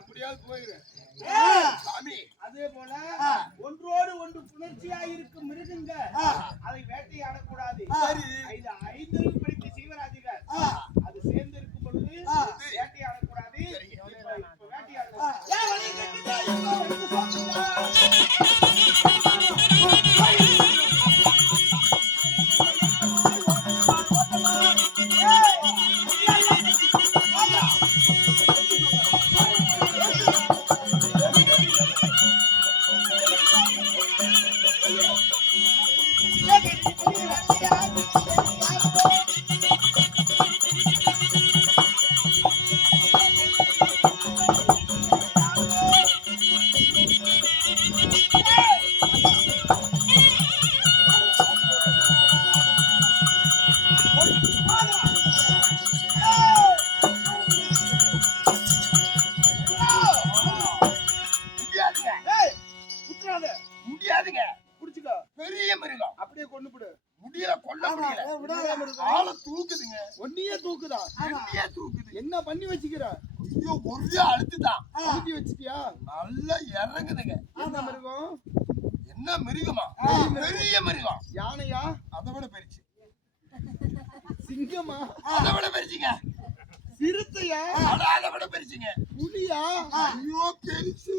அப்படியாவது போயிரு சாமி. அதே போல ஒன்றோடு ஒன்று புணர்ச்சியாயிருக்கும் மிருகங்க அதை வேட்டையாடக்கூடாது. இது 5 அறிவு படித்த சீவராஜிகள் அது சேர்ந்து இருக்கும் பொழுது வேட்டையாடக்கூடாது. இப்ப வேட்டையாடலாம். முடியாதுங்க. புடிச்சுக்கோ. பெரிய மிருகம் அப்படியே கொண்டு போடு. முடியல, கொல்ல முடியல. ஆள தூக்குதுங்க. ஒன்னியே தூக்குதா? என்னையே தூக்குது. என்ன பண்ணி வச்சுக்கிற? ஐயோ, ஒரே அழுத்துதான். அழுத்தி வச்சிட்டியா? நல்லா இறங்குதுங்க. என்ன மிருகம்? என்ன மிருகமா? பெரிய மிருகம். யானையா? அதை விட பெருசு. சிங்கமா? அதை விட பெருசுங்க. சிறுத்தையா? அதை விட பெருசுங்க. புலியா? ஐயோ, பெருசு.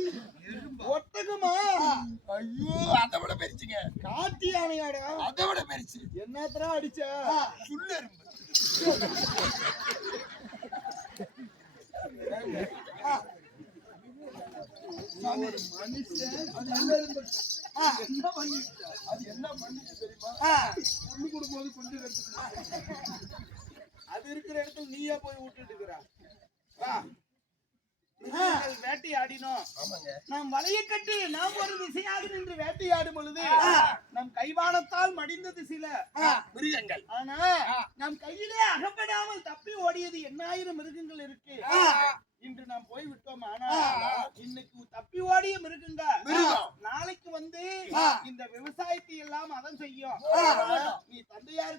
ஒட்டகமா? ஐயோ, அதை விட பெருசுங்க. காட்டு யானையாடா? அதை விட பெருசு. என்னத்தரா அடிச்ச? சுள்ள எறும்பு. ஒரு மனுஷன் அது என்ன எறும்பு? என்ன பண்ணிச்சு? அது என்ன பண்ணிச்சு தெரியுமா? பொண்ணு கொடுக்கும்போது கொஞ்சம் எடுத்துக்க. அது இருக்கிற இடத்துல நீயே போய் விட்டுட்டு இருக்கிற. வேட்டையாடினோம். நாம் வலையை கட்டி நாம் ஒரு திசையாக நின்று வேட்டையாடும் பொழுது நம் கைவானத்தால் மடிந்தது சில மிருகங்கள். ஆனா நம் கையிலே அகப்படாமல் தப்பி ஓடியது 8000 மிருகங்கள் இருக்கு. இன்று நாம் போய் விட்டோம். ஆனா இன்னைக்கு தப்பி ஓடிய மிருகங்க நாளைக்கு வந்து இந்த விவசாயத்தை எல்லாம் அதம் செய்யும். நீ தந்தையாருக்கு